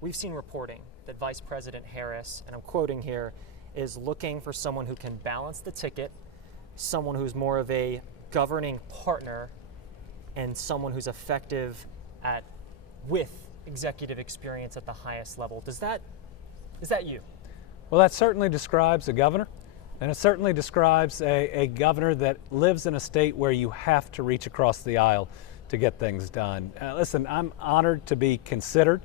we've seen reporting that Vice President Harris, and I'm quoting here, is looking for someone who can balance the ticket, someone who's more of a governing partner, and someone who's effective with executive experience at the highest level. Is that you? Well, that certainly describes a governor, and it certainly describes a governor that lives in a state where you have to reach across the aisle to get things done. Listen, I'm honored to be considered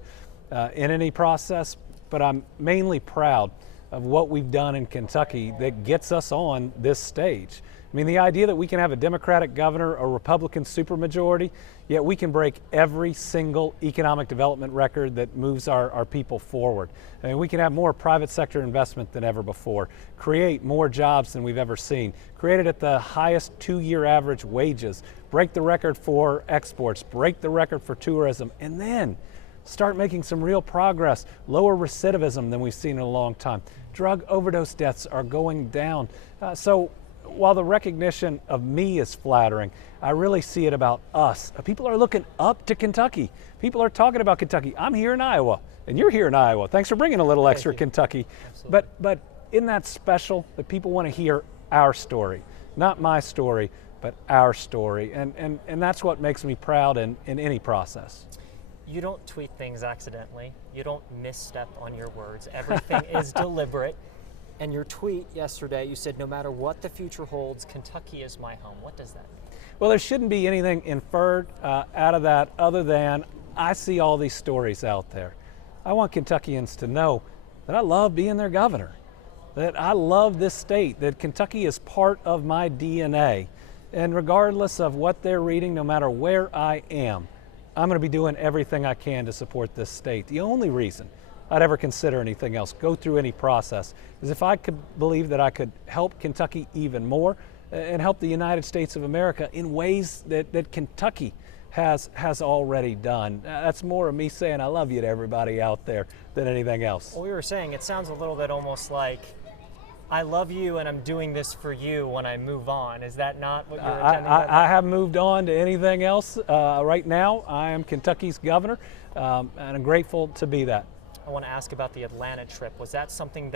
in any process, but I'm mainly proud of what we've done in Kentucky that gets us on this stage. I mean, the idea that we can have a Democratic governor, a Republican supermajority, yet we can break every single economic development record that moves our people forward. I mean, we can have more private sector investment than ever before, create more jobs than we've ever seen, created at the highest 2-year average wages, break the record for exports, break the record for tourism, and then start making some real progress, lower recidivism than we've seen in a long time. Drug overdose deaths are going down. So while the recognition of me is flattering, I really see it about us. People are looking up to Kentucky. People are talking about Kentucky. I'm here in Iowa, and you're here in Iowa. Thanks for bringing a little extra Kentucky. Absolutely. But isn't that special that people want to hear our story? Not my story, but our story. And that's what makes me proud in any process. You don't tweet things accidentally. You don't misstep on your words. Everything is deliberate. And your tweet yesterday, you said, no matter what the future holds, Kentucky is my home. What does that mean? Well, there shouldn't be anything inferred out of that other than I see all these stories out there. I want Kentuckians to know that I love being their governor, that I love this state, that Kentucky is part of my DNA. And regardless of what they're reading, no matter where I am, I'm going to be doing everything I can to support this state. The only reason I'd ever consider anything else, go through any process, is if I could believe that I could help Kentucky even more and help the United States of America in ways that Kentucky has already done. That's more of me saying I love you to everybody out there than anything else. Well, we were saying it sounds a little bit almost like I love you and I'm doing this for you when I move on. Is that not what you're intending? I haven't moved on to anything else. Right now, I am Kentucky's governor, and I'm grateful to be that. I want to ask about the Atlanta trip. Was that something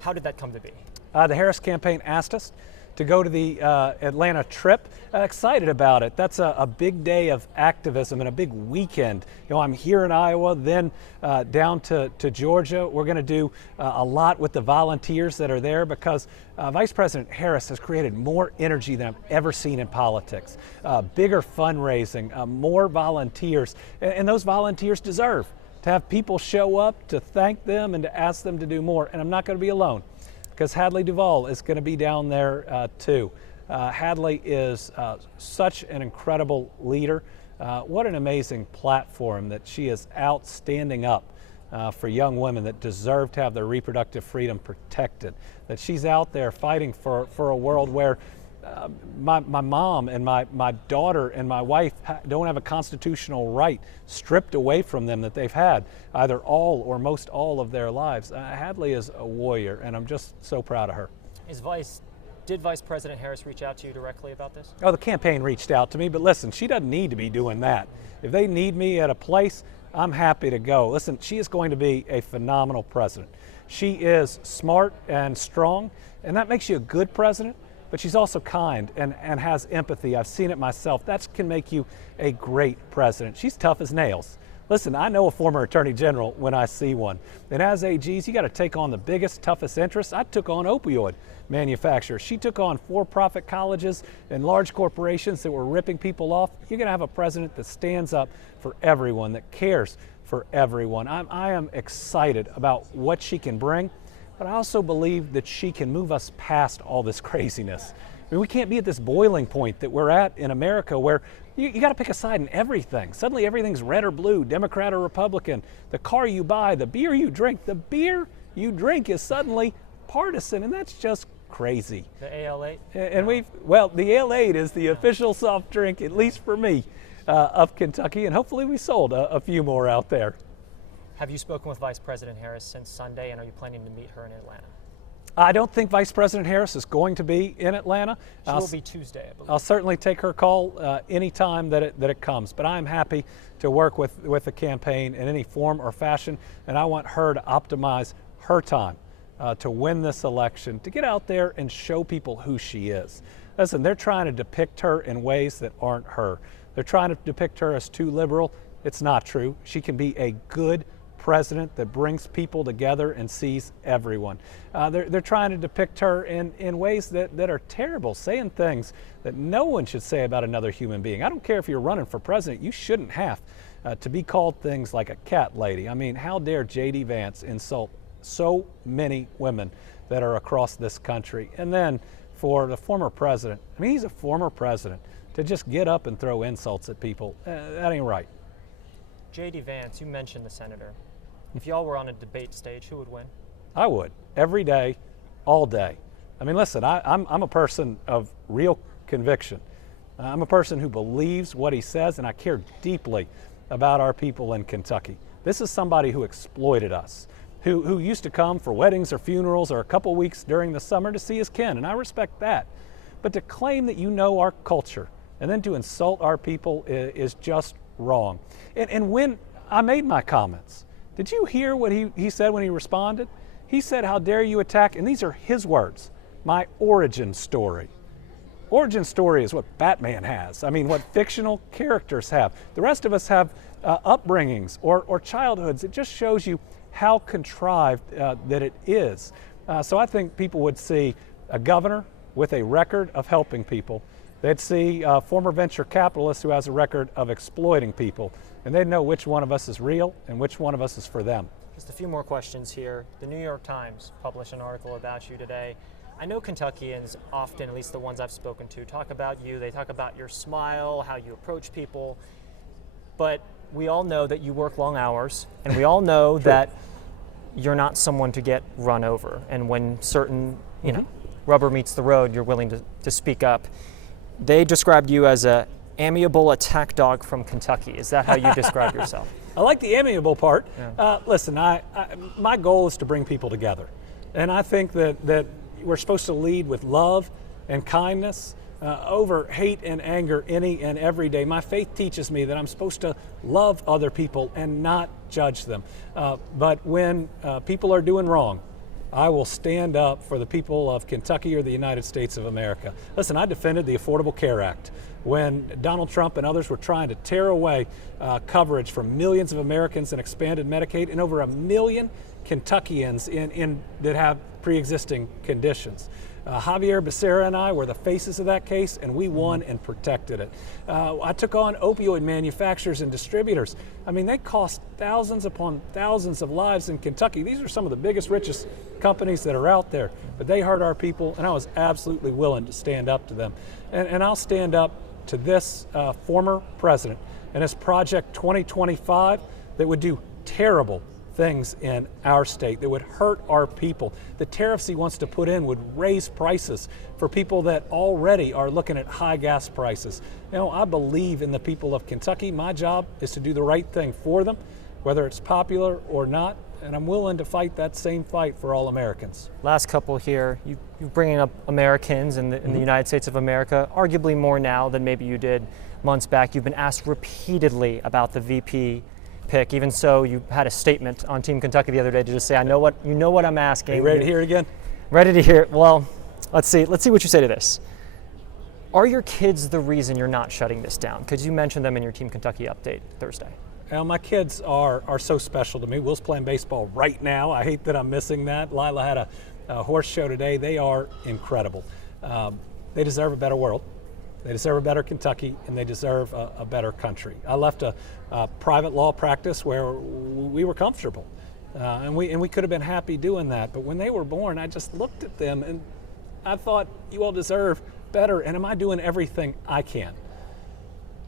how did that come to be? The Harris campaign asked us to go to the Atlanta trip. Excited about it. That's a big day of activism and a big weekend. You know, I'm here in Iowa, then down to Georgia. We're going to do a lot with the volunteers that are there because Vice President Harris has created more energy than I've ever seen in politics. Bigger fundraising, more volunteers, and those volunteers deserve to have people show up to thank them and to ask them to do more. And I'm not going to be alone, because Hadley Duvall is going to be down there too. Hadley is such an incredible leader. What an amazing platform that she is out standing up for young women that deserve to have their reproductive freedom protected. That she's out there fighting for a world where my mom and my daughter and my wife don't have a constitutional right stripped away from them that they've had either all or most all of their lives. Hadley is a warrior, and I'm just so proud of her. Did Vice President Harris reach out to you directly about this? Oh, the campaign reached out to me, but listen, she doesn't need to be doing that. If they need me at a place, I'm happy to go. Listen, she is going to be a phenomenal president. She is smart and strong, and that makes you a good president. But she's also kind and has empathy. I've seen it myself. That can make you a great president. She's tough as nails. Listen, I know a former attorney general when I see one. And as AGs, you got to take on the biggest, toughest interests. I took on opioid manufacturers. She took on for-profit colleges and large corporations that were ripping people off. You're going to have a president that stands up for everyone, that cares for everyone. I am excited about what she can bring. But I also believe that she can move us past all this craziness. I mean, we can't be at this boiling point that we're at in America where you got to pick a side in everything. Suddenly everything's red or blue, Democrat or Republican. The car you buy, the beer you drink is suddenly partisan, and that's just crazy. The AL8? And the AL8 is the official soft drink, at least for me, of Kentucky, and hopefully we sold a few more out there. Have you spoken with Vice President Harris since Sunday, and are you planning to meet her in Atlanta? I don't think Vice President Harris is going to be in Atlanta. She will be Tuesday, I believe. I'll certainly take her call anytime that it comes, but I'm happy to work with the campaign in any form or fashion, and I want her to optimize her time to win this election, to get out there and show people who she is. Listen, they're trying to depict her in ways that aren't her. They're trying to depict her as too liberal. It's not true. She can be a good president that brings people together and sees everyone. They're trying to depict her in ways that are terrible, saying things that no one should say about another human being. I don't care if you're running for president, you shouldn't have to be called things like a cat lady. I mean, how dare JD Vance insult so many women that are across this country? And then for the former president, I mean, he's a former president, to just get up and throw insults at people, that ain't right. JD Vance, you mentioned the senator. If y'all were on a debate stage, who would win? I would, every day, all day. I mean, listen, I'm a person of real conviction. I'm a person who believes what he says, and I care deeply about our people in Kentucky. This is somebody who exploited us, who used to come for weddings or funerals or a couple weeks during the summer to see his kin, and I respect that. But to claim that you know our culture and then to insult our people is just wrong. And when I made my comments, did you hear what he said when he responded? He said, "How dare you attack," and these are his words, "my origin story." Origin story is what Batman has. I mean, what fictional characters have. The rest of us have upbringings or childhoods. It just shows you how contrived that it is. So I think people would see a governor with a record of helping people. They'd see a former venture capitalist who has a record of exploiting people, and they'd know which one of us is real and which one of us is for them. Just a few more questions here. The New York Times published an article about you today. I know Kentuckians often, at least the ones I've spoken to, talk about you. They talk about your smile, how you approach people, but we all know that you work long hours, and we all know that you're not someone to get run over. And when certain, rubber meets the road, you're willing to speak up. They described you as a amiable attack dog from Kentucky. Is that how you describe yourself? I like the amiable part. Yeah. Listen, my goal is to bring people together. And I think that we're supposed to lead with love and kindness over hate and anger any and every day. My faith teaches me that I'm supposed to love other people and not judge them. But when people are doing wrong, I will stand up for the people of Kentucky or the United States of America. Listen, I defended the Affordable Care Act when Donald Trump and others were trying to tear away coverage from millions of Americans and expanded Medicaid, and over 1 million Kentuckians that have pre-existing conditions. Javier Beshear and I were the faces of that case, and we won and protected it. I took on opioid manufacturers and distributors. I mean, they cost thousands upon thousands of lives in Kentucky. These are some of the biggest, richest companies that are out there, but they hurt our people, and I was absolutely willing to stand up to them. And I'll stand up to this former president and his Project 2025 that would do terrible things in our state, that would hurt our people. The tariffs he wants to put in would raise prices for people that already are looking at high gas prices. I believe in the people of Kentucky. My job is to do the right thing for them, whether it's popular or not, and I'm willing to fight that same fight for all Americans. Last couple here, you're bringing up Americans in the United States of America, arguably more now than maybe you did months back. You've been asked repeatedly about the VP pick. Even so, you had a statement on Team Kentucky the other day to just say, "I know what I'm asking." Are you ready to hear it again? Ready to hear it. Well, let's see what you say to this. Are your kids the reason you're not shutting this down? Because you mentioned them in your Team Kentucky update Thursday. Well, my kids are so special to me. Will's playing baseball right now. I hate that I'm missing that. Lila had a horse show today. They are incredible. They deserve a better world. They deserve a better Kentucky, and they deserve a better country. I left a private law practice where we were comfortable, and we could have been happy doing that. But when they were born, I just looked at them and I thought, you all deserve better. And am I doing everything I can?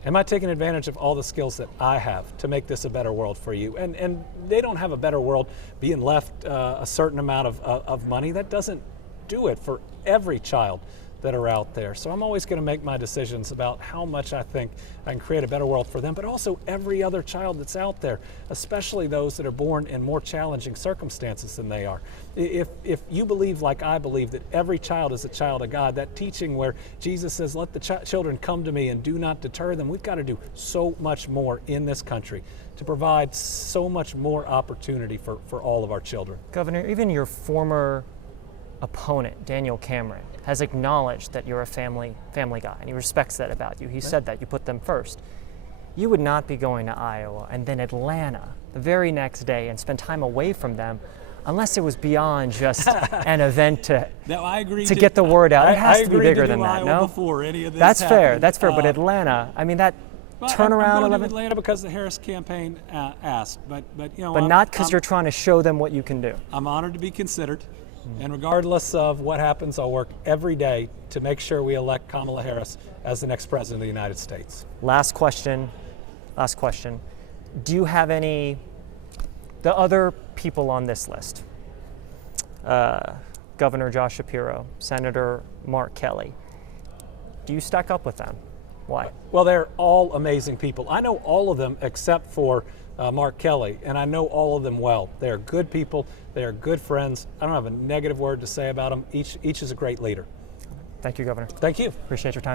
Am I taking advantage of all the skills that I have to make this a better world for you? And they don't have a better world being left a certain amount of money. That doesn't do it for every child that are out there. So I'm always going to make my decisions about how much I think I can create a better world for them, but also every other child that's out there, especially those that are born in more challenging circumstances than they are. If you believe like I believe that every child is a child of God, that teaching where Jesus says, let the children come to me and do not deter them, we've got to do so much more in this country to provide so much more opportunity for all of our children. Governor, even your former opponent, Daniel Cameron, has acknowledged that you're a family guy, and he respects that about you. He said that you put them first. You would not be going to Iowa and then Atlanta the very next day and spend time away from them unless it was beyond just an event to get the word out. It has to be bigger than that, no? Before any of this That's fair, happened. but Atlanta, I mean, that turnaround. I'm going to Atlanta because the Harris campaign asked, but you know. But not because you're trying to show them what you can do. I'm honored to be considered. And regardless of what happens, I'll work every day to make sure we elect Kamala Harris as the next president of the United States. Last question. Do you have the other people on this list? Governor Josh Shapiro, Senator Mark Kelly. Do you stack up with them? Why? Well, they're all amazing people. I know all of them except for Mark Kelly, and I know all of them well. They are good people. They are good friends. I don't have a negative word to say about them. Each is a great leader. Thank you, Governor. Thank you. Appreciate your time.